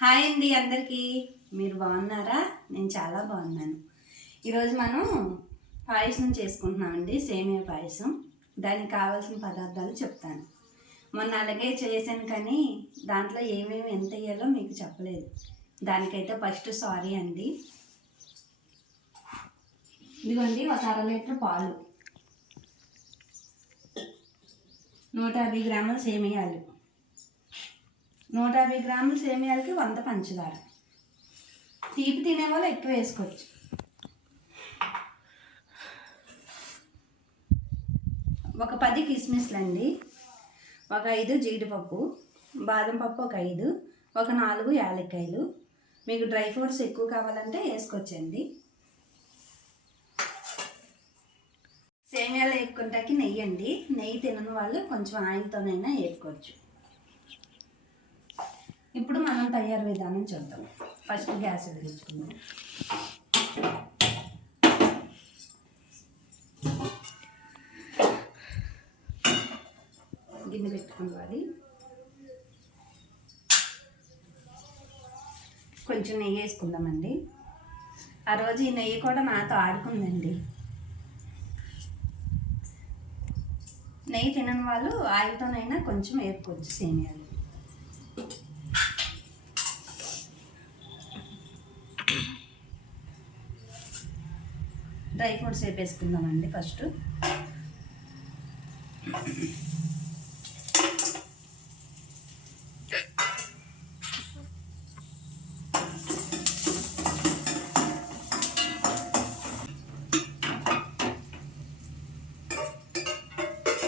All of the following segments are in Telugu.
హాయ్ అండి అందరికీ. మీరు బాగున్నారా? నేను చాలా బాగున్నాను. ఈరోజు మనం పాయసం చేసుకుంటున్నామండి, సేమియా పాయసం. దానికి కావాల్సిన పదార్థాలు చెప్తాను. మొన్న అలాగే చేశాను కానీ దాంట్లో ఏమేమి ఎంత వేయాలో మీకు చెప్పలేదు. దానికైతే ఫస్ట్ సారీ అండి. ఇదిగోండి, ఒక 1/2 లీటర్ పాలు, 150 గ్రాముల సేమియాలు, 150 గ్రాముల సేమియాలకి 100 పంచదార. తీపి తినే వాళ్ళు ఎక్కువ వేసుకోవచ్చు. ఒక 10 కిస్మిస్లు అండి, ఒక 5 జీడిపప్పు, బాదం పప్పు ఒక 5, ఒక 4 యాలక్కాయలు. మీకు డ్రై ఫ్రూట్స్ ఎక్కువ కావాలంటే వేసుకోవచ్చండి. సేమియాలు వేపుకుంటాకి నెయ్యి అండి. నెయ్యి తినని వాళ్ళు కొంచెం ఆయిల్తోనైనా వేపుకోవచ్చు. ఇప్పుడు మనం తయారు విధానం చూద్దాం. ఫస్ట్ గ్యాస్ వెలిగించుకుందాం. గిన్నె పెట్టుకోవాలి. కొంచెం నెయ్యి వేసుకుందామండి. ఆ రోజు ఈ నెయ్యి కూడా నాతో ఆడుకుందండి. నెయ్యి తినని వాళ్ళు ఆయిల్తోనైనా కొంచెం వేపుకోవచ్చు సేమియాలు. డ్రై ఫ్రూట్స్ వేపేసుకుందామండి ఫస్ట్.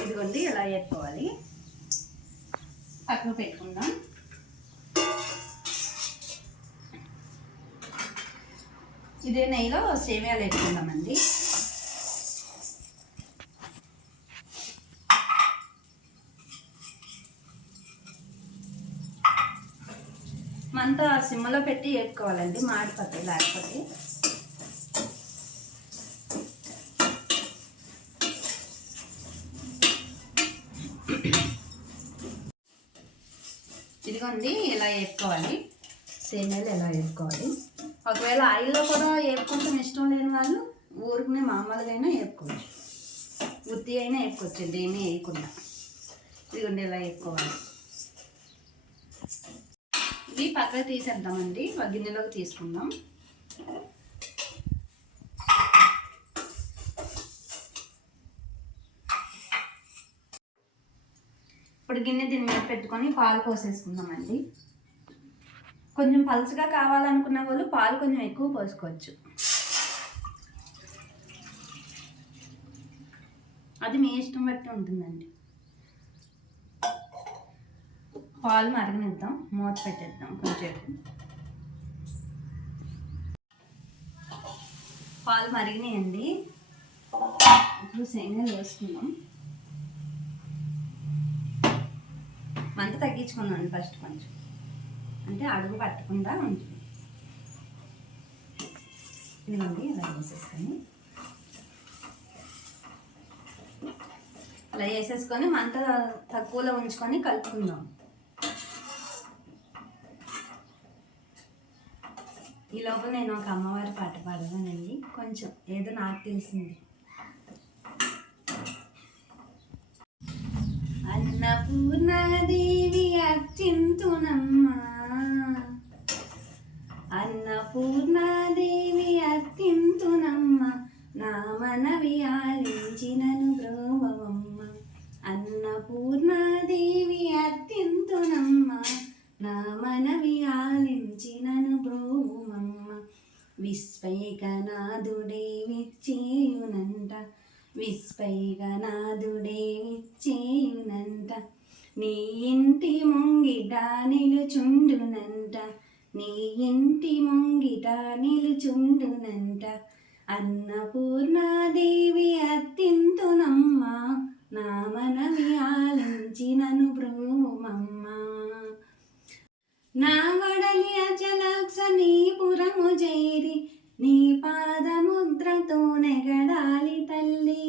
ఇదిగోండి, ఇలా వేసుకోవాలి. పక్కకు పెట్టుకుందాం. ఇదే నెయ్యిలో సేమియాలు వేసుకుందామండి. మంట సిమ్మలో పెట్టి వేపుకోవాలండి, మాడిపోతాయి లేకపోతే. ఇదిగోండి, ఇలా వేపుకోవాలి. సేమియాలు ఇలా వేపుకోవాలి. ఒకవేళ ఆయిల్లో కూడా వేపుకుంటాం ఇష్టం లేని వాళ్ళు ఊరికి మామూలుగా అయినా వేపుకోవచ్చు, ఉత్తి అయినా వేపుకోవచ్చు అండి, ఏమీ వేయకుండా. ఇదిగోండి, ఇలా వేపుకోవాలి. ఇవి పక్కకు తీసేద్దామండి, ఒక గిన్నెలోకి తీసుకుందాం. ఇప్పుడు గిన్నె దీని మీద పెట్టుకొని పాలు పోసేసుకుందామండి. కొంచెం పలుచగా కావాలనుకున్న వాళ్ళు పాలు కొంచెం ఎక్కువ పోసుకోవచ్చు. అది మీ ఇష్టం బట్టి ఉంటుందండి. పాలు మరగనిద్దాం, మూత పెట్టేద్దాం కొంచెం. పాలు మరిగినాయండి. ఇప్పుడు సేమియాలు వేసుకుందాం. మంట తగ్గించుకుందాం ఫస్ట్ కొంచెం, అంటే అడుగు పట్టకుండా ఉంటుంది. ఇదిగోండి, ఇలా వేసేసుకొని ఇలా వేసేసుకొని మంట తక్కువలో ఉంచుకొని కలుపుకుందాం. ఈ లోపల నేను ఒక అమ్మవారి పాట పాడదానండి, కొంచెం ఏదో నాకు తెలిసింది. అన్నపూర్ణాదేవి అర్చింతునమ్మా, అన్నపూర్ణాదేవి అర్చింతునమ్మా, నా మనవి ఆలించినను బ్రోవమ్మ. అన్నపూర్ణాదేవి అర్చింతునమ్మా, నా మనవి ఆలించినను బ్రోవమ్మ. విశ్వైకనాథుడే విచ్చేయునంట, విశ్వైకనాథుడే విచ్చేయునంట, నీ ఇంటి ముంగిట నిలుచుండునంట, నీ ఇంటి ముంగిట నిలుచుండునంట. అన్నపూర్ణాదేవి అత్తింతునమ్మా, నా మనవి ఆలించినను బ్రోవమ్మ. నా వడలి అచలాక్ష నీ పురము చేరి, నీ పాదముద్రతో నెగడాలి తల్లి.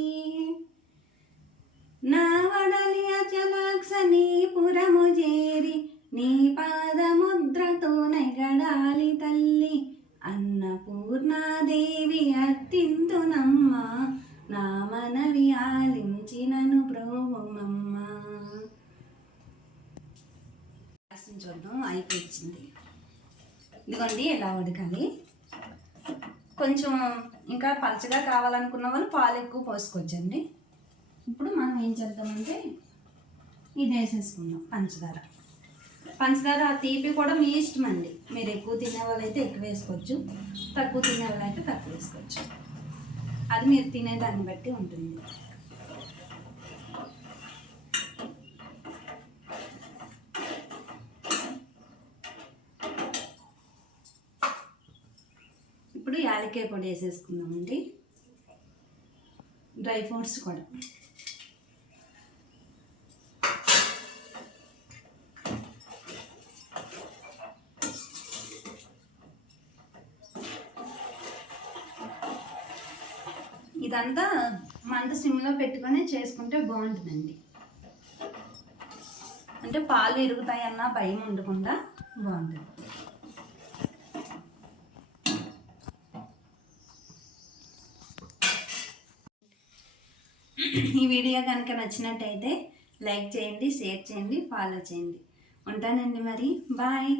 నా వడలి అచలాక్ష నీ పురము చేరి, నీ పాదముద్రతో నెగ అందాలి తల్లి అన్నపూర్ణాదేవి అత్తింతునమ్మ, నా మనవి ఆలించి నన్ను బ్రోవమమ్మ. చూద్దాం, అయిపోయింది. ఇదిగోండి ఎలా ఉడకాలి. కొంచెం ఇంకా పలచగా కావాలనుకున్న వాళ్ళు పాలు ఎక్కువ పోసుకోవచ్చండి. ఇప్పుడు మనం ఏం చేద్దామంటే ఇది వేసేసుకుందాం పంచదార తీపి కూడా మీ ఇష్టం అండి. మీరు ఎక్కువ తినే వాళ్ళైతే ఎక్కువ వేసుకోవచ్చు, తక్కువ తినే వాళ్ళైతే తక్కువ వేసుకోవచ్చు. అది మీరు తినే దాన్ని బట్టి ఉంటుంది. ఇప్పుడు యాలక్కాయ పొడి వేసేసుకుందామండి. డ్రై ఫ్రూట్స్ కూడా ఇదంతా మంట సిమ్లో పెట్టుకొని చేసుకుంటే బాగుంటుందండి. అంటే పాలు ఇరుగుతాయన్న భయం ఉండకుండా బాగుంటుంది. ఈ వీడియో కనుక నచ్చినట్టయితే లైక్ చేయండి, షేర్ చేయండి, ఫాలో చేయండి. ఉంటానండి మరి, బాయ్.